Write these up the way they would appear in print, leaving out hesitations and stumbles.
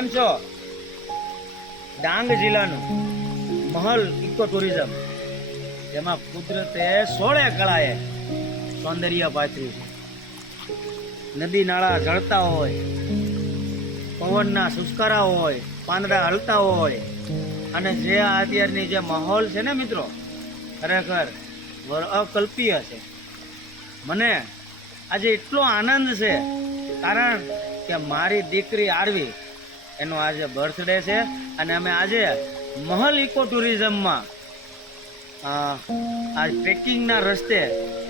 કેમ છો? ડાંગ જિલ્લાનું મહલ ઇકો ટુરિઝમ, જેમાં કુદરતે 16 કળાએ સૌંદર્ય પાથર્યું છે. નદી નાળા જળતા હોય, પવનના સુસ્કારા હોય, પાંદડા હલતા હોય, અને જે અત્યારની જે માહોલ છે ને મિત્રો, ખરેખર અકલ્પીય છે. મને આજે એટલો આનંદ છે, કારણ કે મારી દીકરી આરવી એનો આજે બર્થડે છે, અને અમે આજે મહલ ઇકો ટુરિઝમમાં આ ટ્રેકિંગના રસ્તે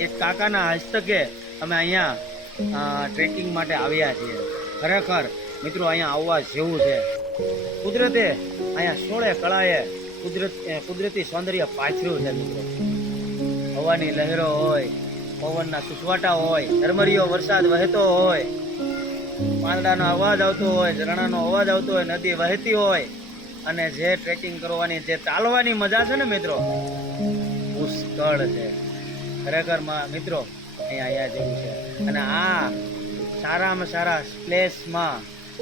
એક કાકાના હસ્તકે અમે અહીંયા ટ્રેકિંગ માટે આવ્યા છીએ. ખરેખર મિત્રો અહીંયા આવવા જેવું છે. કુદરતે અહીંયા 16 કળાએ કુદરતી સૌંદર્ય પાથર્યું છે મિત્રો. હવાની લહેરો હોય, પવનના સુસવાટા હોય, ઝરમરીયો વરસાદ વહેતો હોય, પાંદડાનો અવાજ આવતો હોય, ઝરણાનો અવાજ આવતો હોય, નદી વહેતી હોય, અને જે ટ્રેકિંગ કરવાની, જે ચાલવાની મજા છે ને મિત્રો, પુષ્કળ છે. ખરેખર મિત્રો અહીંયા જેવું છે. અને આ સારામાં સારા પ્લેસમાં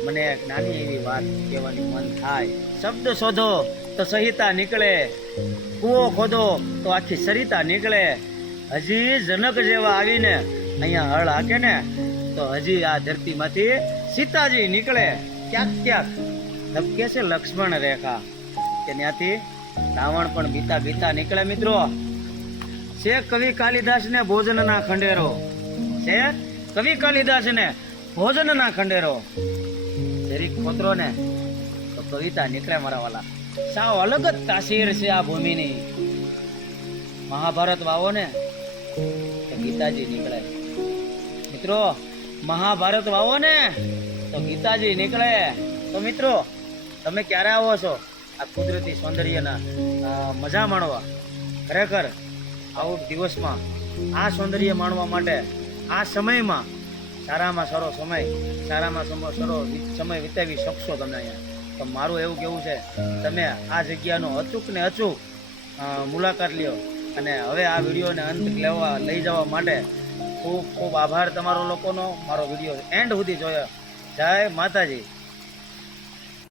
મને એક નાની એવી વાત કહેવાની મન થાય. શબ્દ શોધો તો સહિતા નીકળે, કૂવો ખોદો તો આખી સરિતા નીકળે. હજી જનક જેવા આવીને અહીંયા હળ હાકે ને તો હજી આ ધરતીમાંથી સીતાજી નીકળે. ક્યાંક ક્યાંક ધબકે છે લક્ષ્મણ રેખા, કે ત્યાંથી રાવણ પણ બીતા બીતા નીકળે. મિત્રો છે કવિ કાલિદાસ ને ભોજનના ખંડેરો, છે કવિ કાલિદાસ ને ભોજનના ખંડેરો. જરીક ખોતરો ને તો કવિતા નીકળે મારા વાલા. સાવ અલગ જ તાસીર છે આ ભૂમિની. મહાભારત વાવો ને તો ગીતાજી નીકળે. મિત્રો મહાભારત વાવો ને તો ગીતાજી નીકળે. તો મિત્રો તમે ક્યારે આવો છો આ કુદરતી સૌંદર્યના મજા માણવા? ખરેખર આવું દિવસમાં આ સૌંદર્ય માણવા માટે આ સમયમાં સારામાં સારો સમય, સારામાં સારો સમય વિતાવી શકશો તમે અહીંયા. તો મારું એવું કેવું છે, તમે આ જગ્યાનો અચૂક ને અચૂક મુલાકાત લ્યો. અને હવે આ વિડીયોને અંત લઈ જવા માટે ખૂબ ખૂબ આભાર તમારો લોકોનો. મારો વિડીયો એન્ડ સુધી જોયો. જય માતાજી.